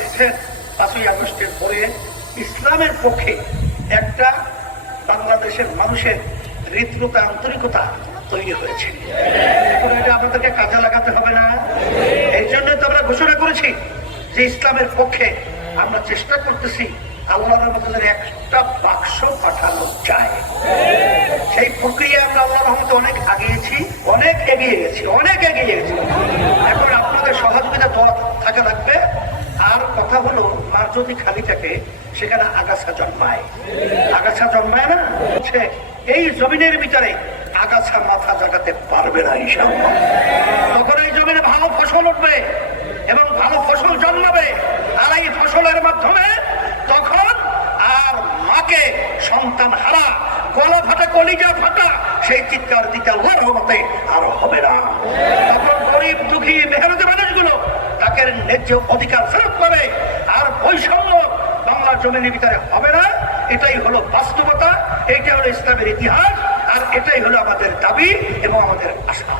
দেখেছেন 5ই আগস্টের পরে ইসলামের পক্ষে একটা বাংলাদেশের মানুষের হৃদ্রতা আন্তরিকতা তৈরি হয়েছে। এখন এটা আমাদেরকে কাজে লাগাতে হবে না? এই জন্য তো আমরা ঘোষণা করেছি যে ইসলামের পক্ষে আমরা চেষ্টা করতেছি আল্লাহর রহমতের একটা বাক্স পাঠানো যায়। সেই প্রক্রিয়া আমরা আল্লাহর রহমতে অনেক এগিয়ে গেছি। এখন আপনাদের সহযোগিতা থাকা লাগবে। আর কথা হলো, মার যদি খালি থাকে সেখানে আগাছা জন্মায় না, এই জমিনের ভিতরে আগাছা মাথা জাগাতে পারবে না ইনশাআল্লাহ। তখন এই জমিনে ভালো ফসল উঠবে এবং ভালো ফসল জন্মাবে। আর এই ফসলের মাধ্যমে তখন আর মাকে সন্তান হারা, গলা ফাটা, কলিজা ফাটা সেই চিৎকার দিতে আল্লাহর রহমতে আর হবে না। তখন গরিব দুঃখী মেহনতি মানুষগুলো তাকে ন্যায্য অধিকার ফেরত পাবে। আর বৈষম্য বাংলা জমিনের ভিতরে হবে না। এটাই হলো বাস্তবতা, এইটা হলো ইসলামের ইতিহাস, আর এটাই হলো আমাদের দাবি এবং আমাদের আশা।